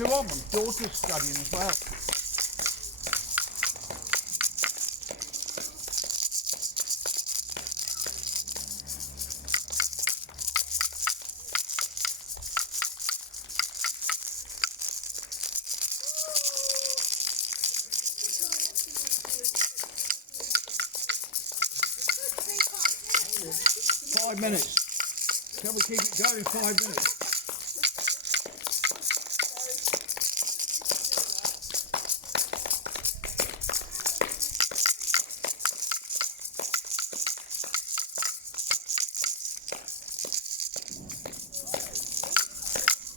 two of them. Daughter's studying as well. Five minutes. Can we keep it going 5 minutes?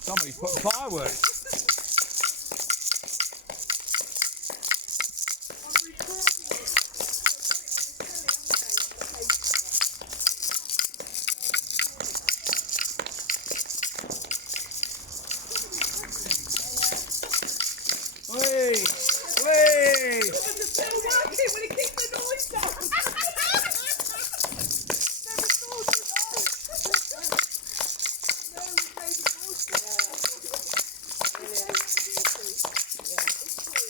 Somebody's putting fireworks. Wait! Wait! It's still working when it keeps the noise down. Never thought of that. No, we played the voice down. Yeah.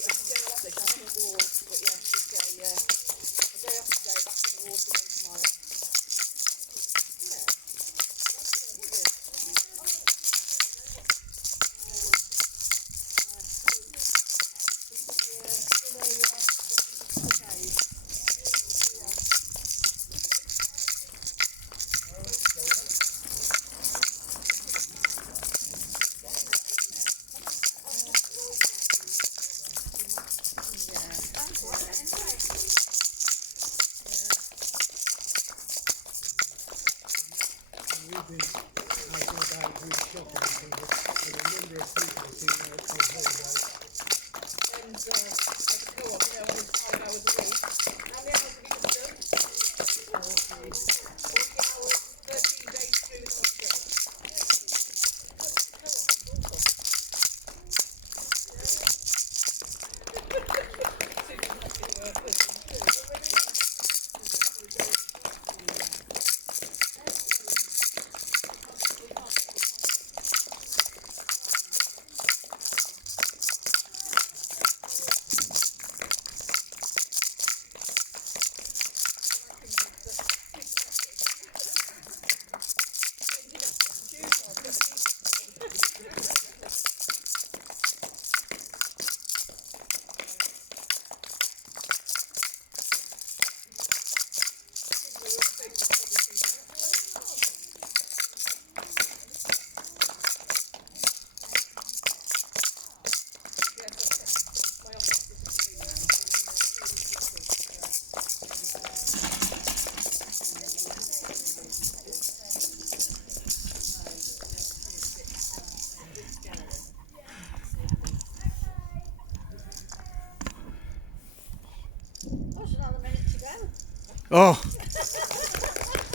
It's chaotic. I'm on the wall, but yeah, she's a day off today, back in the water again tomorrow. We've been making about doing shopping because there's a number of people who are on holiday. And at the co-op, it's 5 hours a week. How many hours have you been doing? 40 hours, 13 days through the month. Oh.